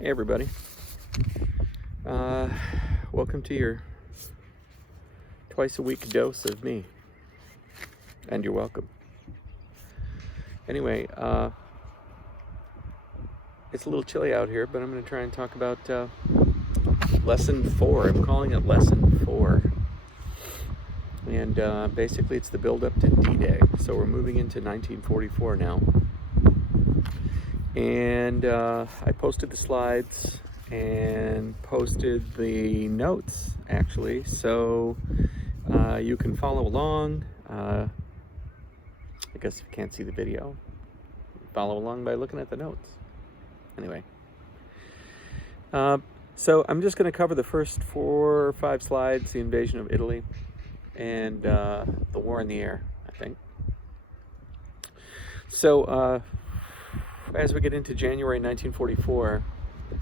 Hey everybody, welcome to your twice a week dose of me, and you're welcome. Anyway, it's a little chilly out here, but I'm going to try and talk about lesson 4. I'm calling it lesson 4, and basically it's the build-up to D-Day. So we're moving into 1944 now, and I posted the slides and posted the notes actually, so you can follow along. I guess if you can't see the video, follow along by looking at the notes. Anyway, so I'm just going to cover the first 4 or 5 slides: the invasion of Italy and the war in the air, I think. So as we get into January 1944,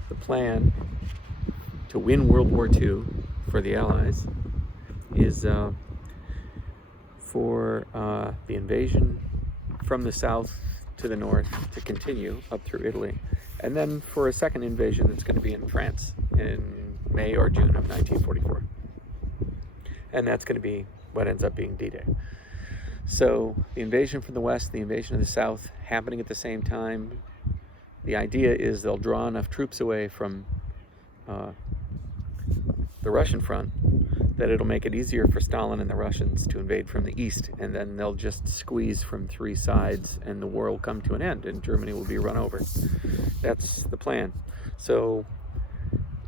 the plan to win World War II for the Allies is for the invasion from the south to the north to continue up through Italy, and then for a second invasion that's going to be in France in May or June of 1944, and that's going to be what ends up being D-Day. So the invasion from the west, the invasion of the south happening at the same time. The idea is they'll draw enough troops away from the Russian front that it'll make it easier for Stalin and the Russians to invade from the east, and then they'll just squeeze from 3 sides and the war will come to an end and Germany will be run over. That's the plan. So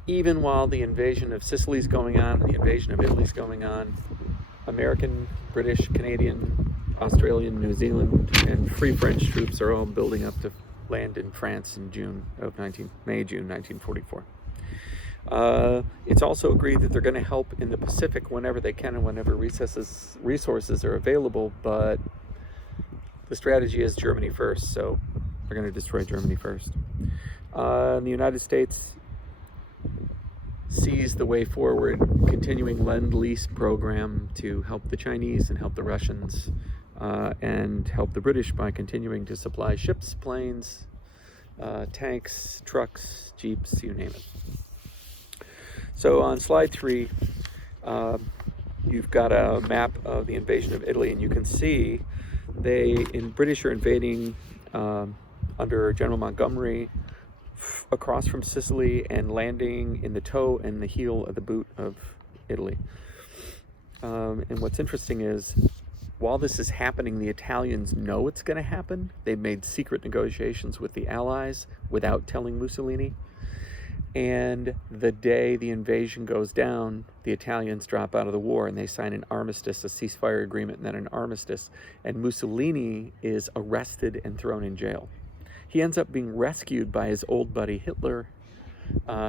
even while the invasion of Sicily's going on, the invasion of Italy's going on, American, British, Canadian, Australian, New Zealand, and Free French troops are all building up to land in France in May, June 1944. It's also agreed that they're going to help in the Pacific whenever they can and whenever resources are available, but the strategy is Germany first, so they're going to destroy Germany first. The United States sees the way forward, continuing Lend-Lease program to help the Chinese and help the Russians, and help the British by continuing to supply ships, planes, tanks, trucks, jeeps, you name it. So on slide 3, you've got a map of the invasion of Italy, and you can see British are invading under General Montgomery across from Sicily and landing in the toe and the heel of the boot of Italy. And what's interesting is, while this is happening, the Italians know it's going to happen. They've made secret negotiations with the Allies without telling Mussolini. And the day the invasion goes down, the Italians drop out of the war and they sign an armistice, a ceasefire agreement, and then an armistice. And Mussolini is arrested and thrown in jail. He ends up being rescued by his old buddy Hitler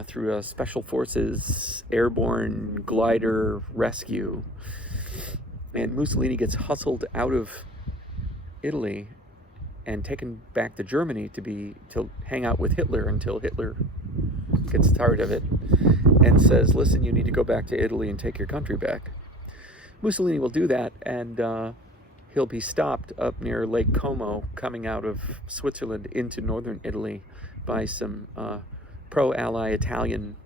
through a special forces airborne glider rescue. And Mussolini gets hustled out of Italy and taken back to Germany to hang out with Hitler until Hitler gets tired of it and says, listen, you need to go back to Italy and take your country back. Mussolini will do that, and he'll be stopped up near Lake Como coming out of Switzerland into northern Italy by some pro-ally Italian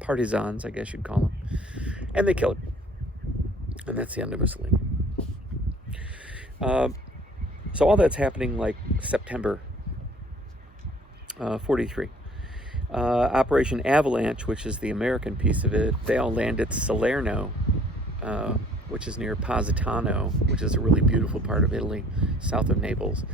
partisans, I guess you'd call them, and they kill him. And that's the end of Mussolini. So all that's happening like September 43. Operation Avalanche, which is the American piece of it, they all land at Salerno, which is near Positano, which is a really beautiful part of Italy, south of Naples.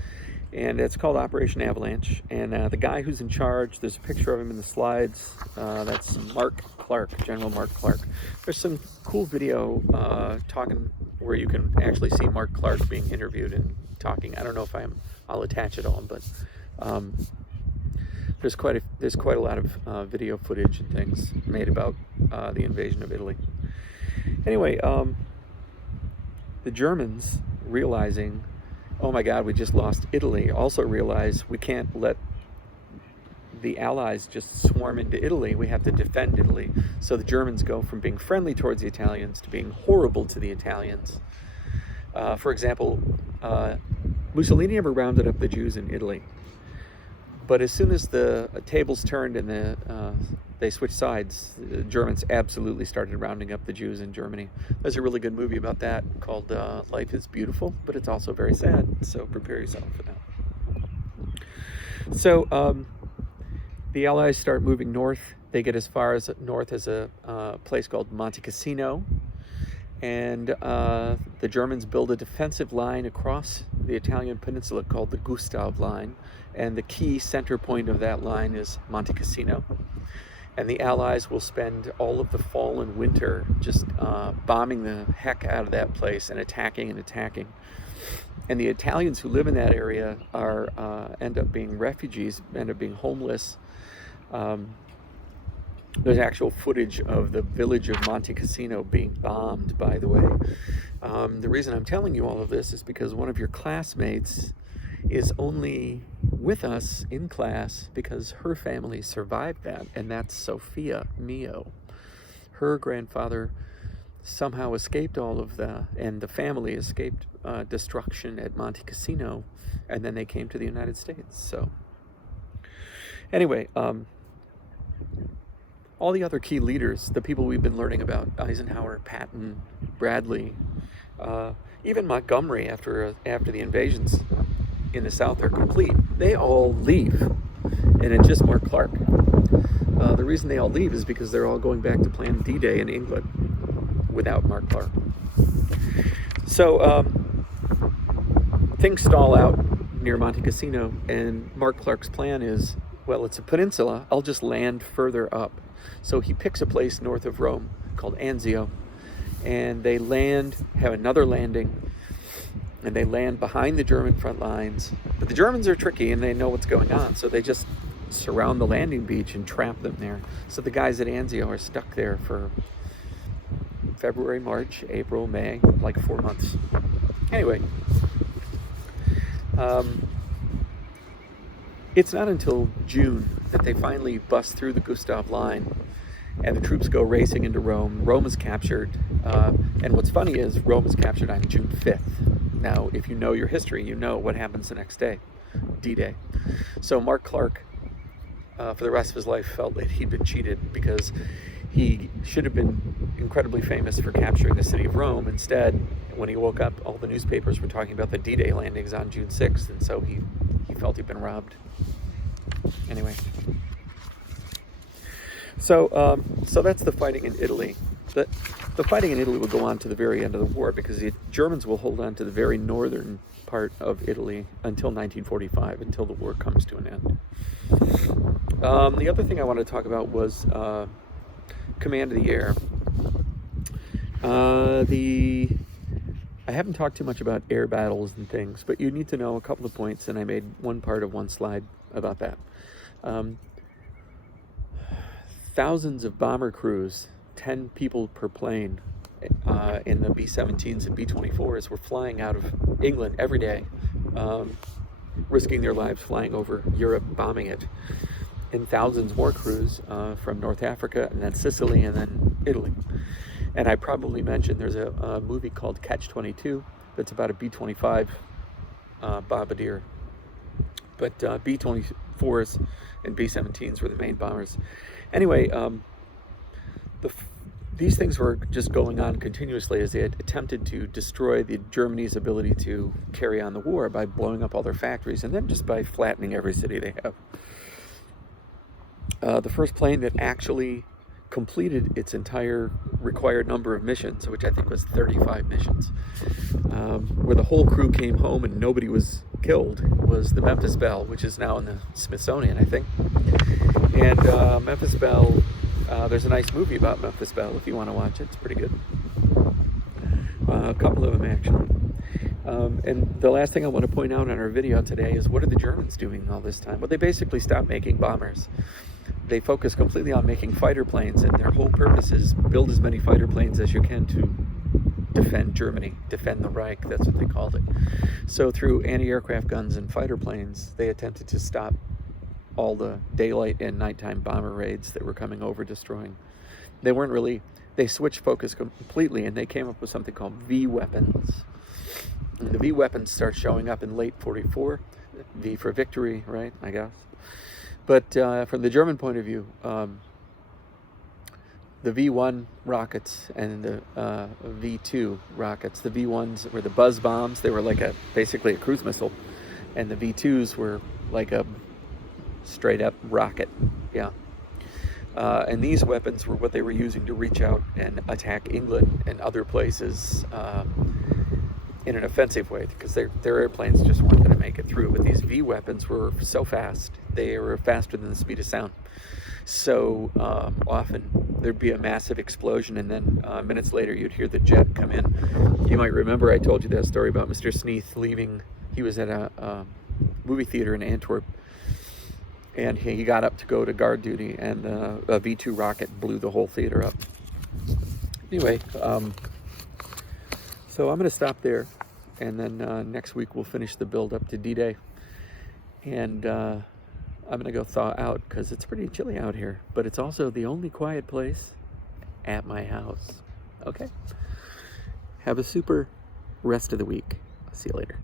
And it's called Operation Avalanche. And the guy who's in charge, there's a picture of him in the slides. That's Mark Clark, General Mark Clark. There's some cool video talking where you can actually see Mark Clark being interviewed and talking. I don't know if I'll attach it all, but there's quite a lot of video footage and things made about the invasion of Italy. Anyway, the Germans, realizing, oh my God, we just lost Italy, also realize we can't let the Allies just swarm into Italy. We have to defend Italy. So the Germans go from being friendly towards the Italians to being horrible to the Italians. For example, Mussolini never rounded up the Jews in Italy, But as soon as the tables turned and they switched sides, the Germans absolutely started rounding up the Jews in Germany. There's a really good movie about that called Life is Beautiful, but it's also very sad, so prepare yourself for that. So the Allies start moving north. They get as far as north as a place called Monte Cassino, and the Germans build a defensive line across the Italian peninsula called the Gustav Line, and the key center point of that line is Monte Cassino. And the Allies will spend all of the fall and winter just bombing the heck out of that place and attacking and attacking. And the Italians who live in that area end up being refugees, end up being homeless. There's actual footage of the village of Monte Cassino being bombed, by the way. The reason I'm telling you all of this is because one of your classmates is only with us in class because her family survived that, and that's Sophia Mio. Her grandfather somehow escaped and the family escaped destruction at Monte Cassino, and then they came to the United States. So anyway, all the other key leaders, the people we've been learning about, Eisenhower, Patton, Bradley, even Montgomery after the invasions in the South are complete, they all leave, and it's just Mark Clark. The reason they all leave is because they're all going back to plan D-Day in England without Mark Clark. So things stall out near Monte Cassino, and Mark Clark's plan is, well, it's a peninsula, I'll just land further up. So he picks a place north of Rome called Anzio, and they have another landing, and they land behind the German front lines. But the Germans are tricky and they know what's going on, so they just surround the landing beach and trap them there. So the guys at Anzio are stuck there for February, March, April, May, like 4 months. Anyway, it's not until June that they finally bust through the Gustav Line and the troops go racing into Rome. Rome is captured, and what's funny is Rome is captured on June 5th. Now, if you know your history, you know what happens the next day, D-Day. So Mark Clark, for the rest of his life, felt that he'd been cheated because he should have been incredibly famous for capturing the city of Rome. Instead, when he woke up, all the newspapers were talking about the D-Day landings on June 6th, and so he felt he'd been robbed. Anyway. So that's the fighting in Italy. The fighting in Italy will go on to the very end of the war because the Germans will hold on to the very northern part of Italy until 1945, until the war comes to an end. The other thing I wanted to talk about was Command of the Air. I haven't talked too much about air battles and things, but you need to know a couple of points, and I made one part of one slide about that. Thousands of bomber crews, 10 people per plane, in the B-17s and B-24s were flying out of England every day, risking their lives flying over Europe, bombing it. And thousands more crews from North Africa, and then Sicily, and then Italy. And I probably mentioned there's a movie called Catch-22 that's about a B-25 bombardier. But B-24s and B-17s were the main bombers. Anyway, these things were just going on continuously as they had attempted to destroy Germany's ability to carry on the war by blowing up all their factories and then just by flattening every city they have. The first plane that actually completed its entire required number of missions, which I think was 35 missions, where the whole crew came home and nobody was killed, was the Memphis Belle, which is now in the Smithsonian, I think. And Memphis Belle, there's a nice movie about Memphis Belle if you want to watch it. It's pretty good. A couple of them, actually. And the last thing I want to point out on our video today is, what are the Germans doing all this time? Well, they basically stopped making bombers. They focus completely on making fighter planes, and their whole purpose is build as many fighter planes as you can to defend Germany, defend the Reich, that's what they called it. So through anti-aircraft guns and fighter planes, they attempted to stop all the daylight and nighttime bomber raids that were coming over, destroying. They switched focus completely, and they came up with something called V weapons. And the V weapons start showing up in late 44. V for victory, right? I guess. But from the German point of view, the V1 rockets and the V2 rockets. The V1s were the buzz bombs. They were like basically a cruise missile, and the V2s were like a straight up rocket. Yeah. And these weapons were what they were using to reach out and attack England and other places in an offensive way, because their airplanes just weren't going to make it through. But these V weapons were so fast; they were faster than the speed of sound. So often there'd be a massive explosion, and then minutes later you'd hear the jet come in. You might remember I told you that story about Mr. Sneath leaving. He was at a movie theater in Antwerp, and he got up to go to guard duty, and a V2 rocket blew the whole theater up. Anyway, so I'm going to stop there, and then next week we'll finish the build up to D-Day. And I'm going to go thaw out because it's pretty chilly out here, but it's also the only quiet place at my house. Okay? Have a super rest of the week. I'll see you later.